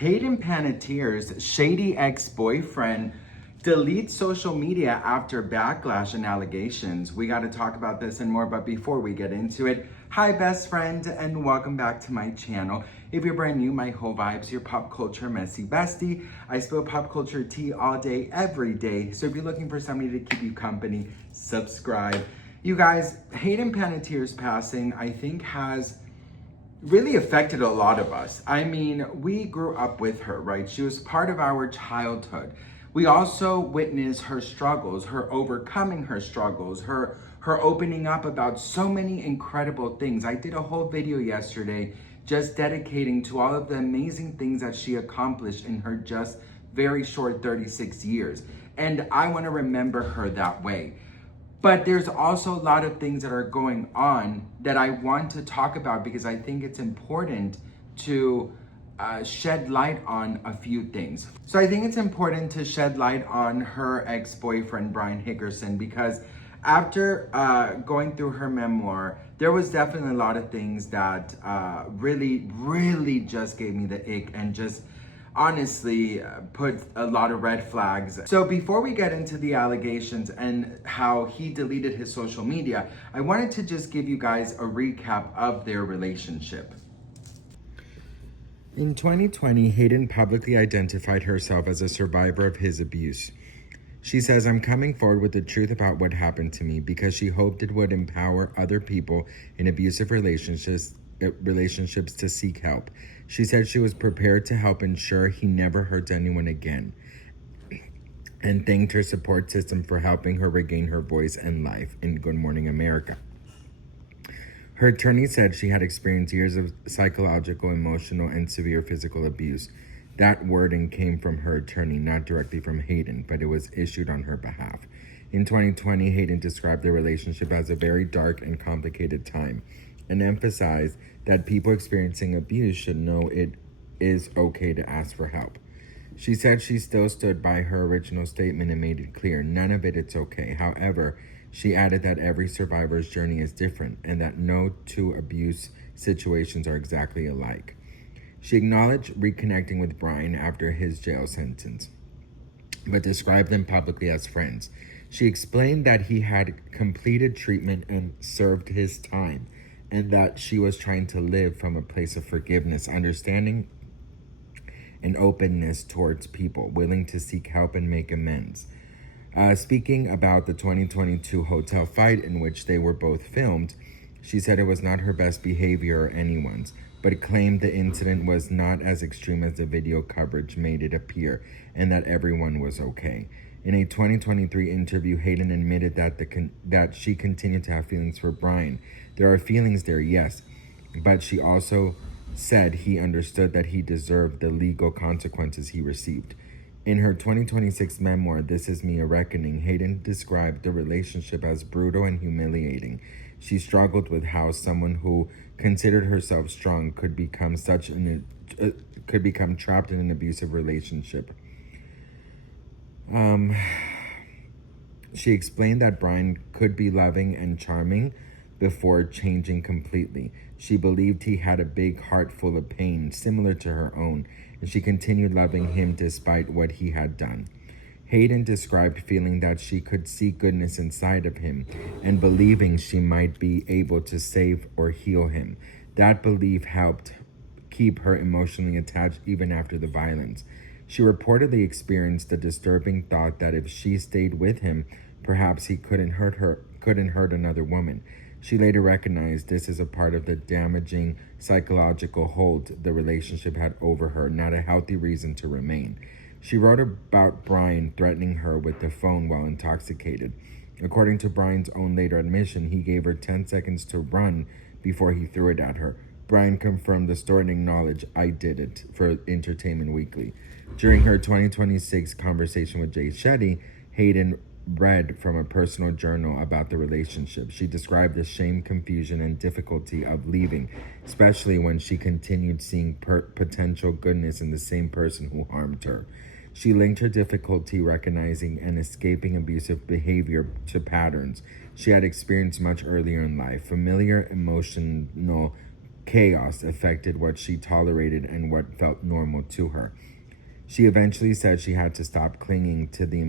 Hayden Panettiere's shady ex-boyfriend deletes social media after backlash and allegations. We got to talk about this and more, but before we get into it, hi best friend and welcome back to my channel. If you're brand new, my whole vibes, your pop culture messy bestie. I spill pop culture tea all day, every day. So if you're looking for somebody to keep you company, subscribe. You guys, Hayden Panettiere's passing, I think, has really affected a lot of us. I mean, we grew up with her, right? She was part of our childhood. We also witnessed her struggles, her overcoming her struggles, her opening up about so many incredible things. I did a whole video yesterday just dedicating to all of the amazing things that she accomplished in her just very short 36 years. And I want to remember her that way. But there's also a lot of things that are going on that I want to talk about because I think it's important to shed light on a few things. So I think it's important to shed light on her ex-boyfriend, Brian Hickerson, because after going through her memoir, there was definitely a lot of things that really just gave me the ick and just honestly put a lot of red flags. So before we get into the allegations and how he deleted his social media, I wanted to just give you guys a recap of their relationship. In 2020, Hayden publicly identified herself as a survivor of his abuse. She says, "I'm coming forward with the truth about what happened to me because she hoped it would empower other people in abusive relationships to seek help." She said she was prepared to help ensure he never hurts anyone again, and thanked her support system for helping her regain her voice and life in Good Morning America. Her attorney said she had experienced years of psychological, emotional, and severe physical abuse. That wording came from her attorney, not directly from Hayden, but it was issued on her behalf. In 2020, Hayden described their relationship as a very dark and complicated time, and emphasized that people experiencing abuse should know it is okay to ask for help. She said she still stood by her original statement and made it clear, none of it's okay. However, she added that every survivor's journey is different and that no two abuse situations are exactly alike. She acknowledged reconnecting with Brian after his jail sentence, but described them publicly as friends. She explained that he had completed treatment and served his time, and that she was trying to live from a place of forgiveness, understanding, and openness towards people, willing to seek help and make amends. Speaking about the 2022 hotel fight in which they were both filmed, she said it was not her best behavior or anyone's, but claimed the incident was not as extreme as the video coverage made it appear, and that everyone was okay. In a 2023 interview, Hayden admitted that she continued to have feelings for Brian. There are feelings there, yes, but she also said he understood that he deserved the legal consequences he received. In her 2026 memoir, This Is Me, A Reckoning, Hayden described the relationship as brutal and humiliating. She struggled with how someone who considered herself strong could become trapped in an abusive relationship. She explained that Brian could be loving and charming before changing completely. She believed he had a big heart full of pain, similar to her own, and she continued loving him despite what he had done. Hayden described feeling that she could see goodness inside of him and believing she might be able to save or heal him. That belief helped keep her emotionally attached even after the violence. She reportedly experienced the disturbing thought that if she stayed with him, perhaps he couldn't hurt another woman. She later recognized this as a part of the damaging psychological hold the relationship had over her, not a healthy reason to remain. She wrote about Brian threatening her with the phone while intoxicated. According to Brian's own later admission, he gave her 10 seconds to run before he threw it at her. Brian confirmed the story and acknowledged, "I did it," for Entertainment Weekly. During her 2026 conversation with SHADY, Hayden read from a personal journal about the relationship. She described the shame, confusion, and difficulty of leaving, especially when she continued seeing potential goodness in the same person who harmed her. She linked her difficulty recognizing and escaping abusive behavior to patterns she had experienced much earlier in life, familiar emotional chaos affected what she tolerated and what felt normal to her. She eventually said she had to stop clinging to the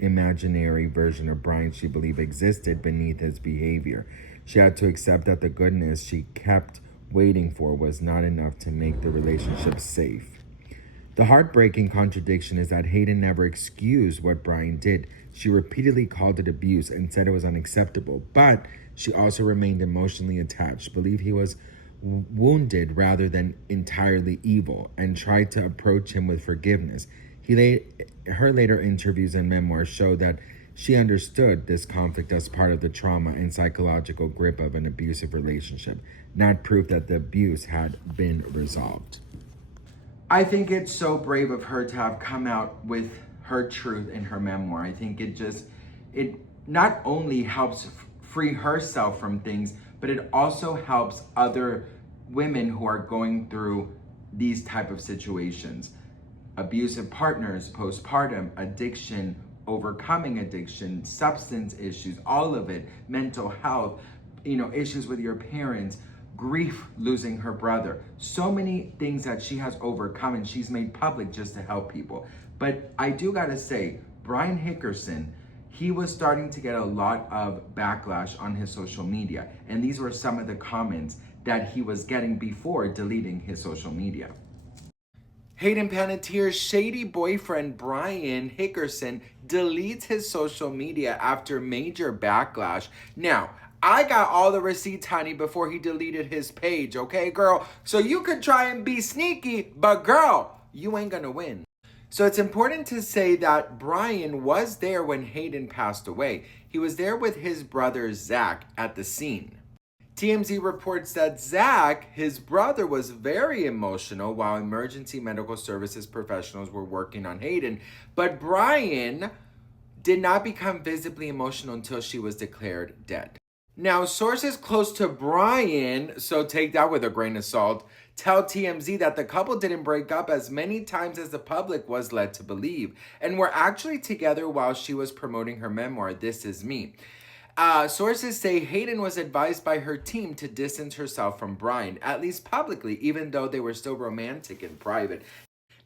imaginary version of Brian she believed existed beneath his behavior. She had to accept that the goodness she kept waiting for was not enough to make the relationship safe. The heartbreaking contradiction is that Hayden never excused what Brian did. She repeatedly called it abuse and said it was unacceptable, but she also remained emotionally attached, believed he was wounded rather than entirely evil, and tried to approach him with forgiveness. Her later interviews and memoirs show that she understood this conflict as part of the trauma and psychological grip of an abusive relationship, not proof that the abuse had been resolved. I think it's so brave of her to have come out with her truth in her memoir. I think it not only helps free herself from things, but it also helps other women who are going through these type of situations. Abusive partners, postpartum, addiction, overcoming addiction, substance issues, all of it, mental health, issues with your parents, grief, losing her brother, so many things that she has overcome and she's made public just to help people. But I do gotta say, Brian Hickerson, he was starting to get a lot of backlash on his social media. And these were some of the comments that he was getting before deleting his social media. Hayden Panettiere's shady boyfriend, Brian Hickerson, deletes his social media after major backlash. Now, I got all the receipts, honey, before he deleted his page, okay, girl? So you could try and be sneaky, but girl, you ain't gonna win. So it's important to say that Brian was there when Hayden passed away. He was there with his brother, Zach, at the scene. TMZ reports that Zach, his brother, was very emotional while emergency medical services professionals were working on Hayden, but Brian did not become visibly emotional until she was declared dead. Now, sources close to Brian, so take that with a grain of salt, tell TMZ that the couple didn't break up as many times as the public was led to believe, and were actually together while she was promoting her memoir, This Is Me. Sources say Hayden was advised by her team to distance herself from Brian, at least publicly, even though they were still romantic in private.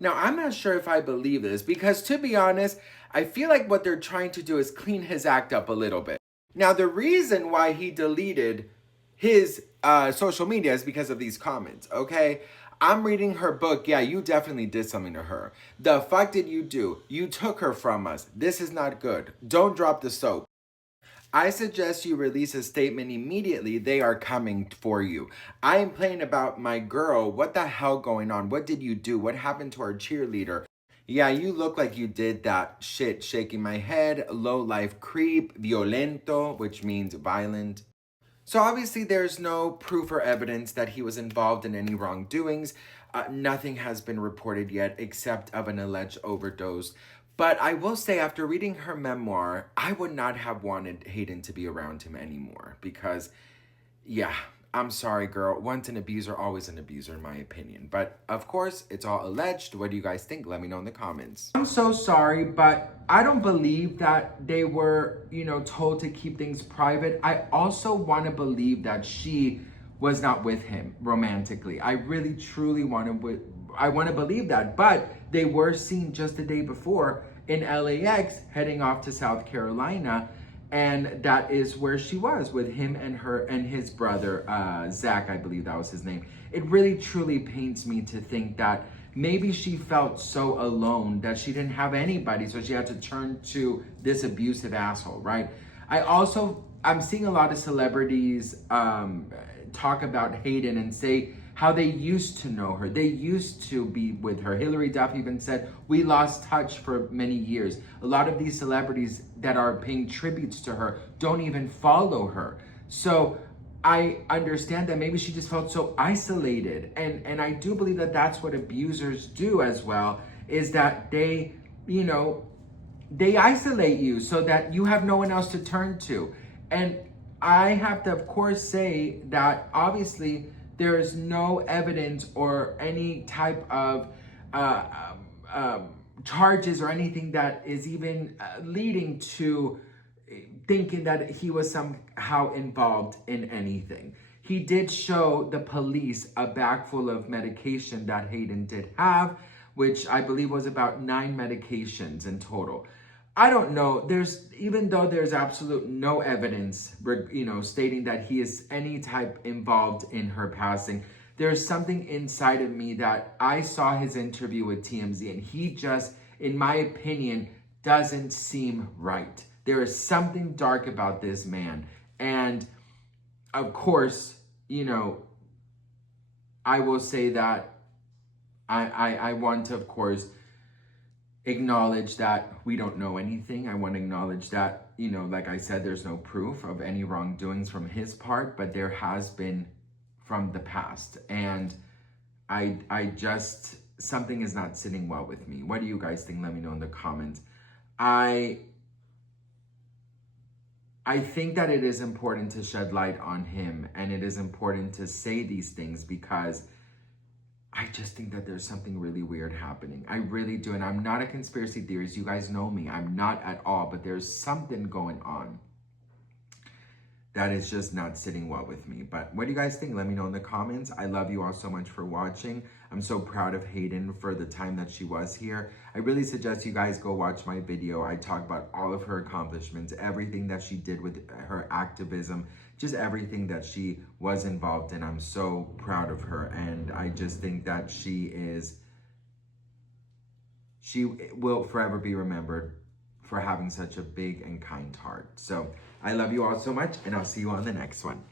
Now, I'm not sure if I believe this, because to be honest, I feel like what they're trying to do is clean his act up a little bit. Now, the reason why he deleted his social media is because of these comments, okay? I'm reading her book. Yeah, you definitely did something to her. The fuck did you do? You took her from us. This is not good. Don't drop the soap. I suggest you release a statement immediately. They are coming for you. I am playing about my girl. What the hell going on? What did you do? What happened to our cheerleader? Yeah, you look like you did that shit. Shaking my head, low life creep, violento, which means violent. So obviously there's no proof or evidence that he was involved in any wrongdoings. Nothing has been reported yet except of an alleged overdose. But I will say, after reading her memoir, I would not have wanted Hayden to be around him anymore because, yeah, I'm sorry, girl. Once an abuser, always an abuser, in my opinion. But, of course, it's all alleged. What do you guys think? Let me know in the comments. I'm so sorry, but I don't believe that they were, told to keep things private. I also want to believe that she was not with him romantically. I really, truly want to believe that. But they were seen just the day before in LAX heading off to South Carolina. And that is where she was with him and his brother, Zach, I believe that was his name. It really truly pains me to think that maybe she felt so alone that she didn't have anybody, so she had to turn to this abusive asshole, right? I'm seeing a lot of celebrities talk about Hayden and say how they used to know her. They used to be with her. Hilary Duff even said, we lost touch for many years. A lot of these celebrities that are paying tributes to her don't even follow her. So I understand that maybe she just felt so isolated. And I do believe that that's what abusers do as well, is that they isolate you so that you have no one else to turn to. And I have to, of course, say that obviously there is no evidence or any type of charges or anything that is even leading to thinking that he was somehow involved in anything. He did show the police a bag full of medication that Hayden did have, which I believe was about 9 medications in total. I don't know. Even though there's absolute no evidence, stating that he is any type involved in her passing, there's something inside of me that I saw his interview with TMZ, and he just, in my opinion, doesn't seem right. There is something dark about this man. And of course, I will say that I want to, of course, acknowledge that we don't know anything. I want to acknowledge that, like I said, there's no proof of any wrongdoings from his part, but there has been from the past. And I just, something is not sitting well with me. What do you guys think? Let me know in the comments. I think that it is important to shed light on him, and it is important to say these things because I just think that there's something really weird happening. I really do. And I'm not a conspiracy theorist. You guys know me. I'm not at all. But there's something going on that is just not sitting well with me. But what do you guys think? Let me know in the comments. I love you all so much for watching. I'm so proud of Hayden for the time that she was here. I really suggest you guys go watch my video. I talk about all of her accomplishments, everything that she did with her activism, just everything that she was involved in. I'm so proud of her. And I just think that she will forever be remembered for having such a big and kind heart. So I love you all so much, and I'll see you on the next one.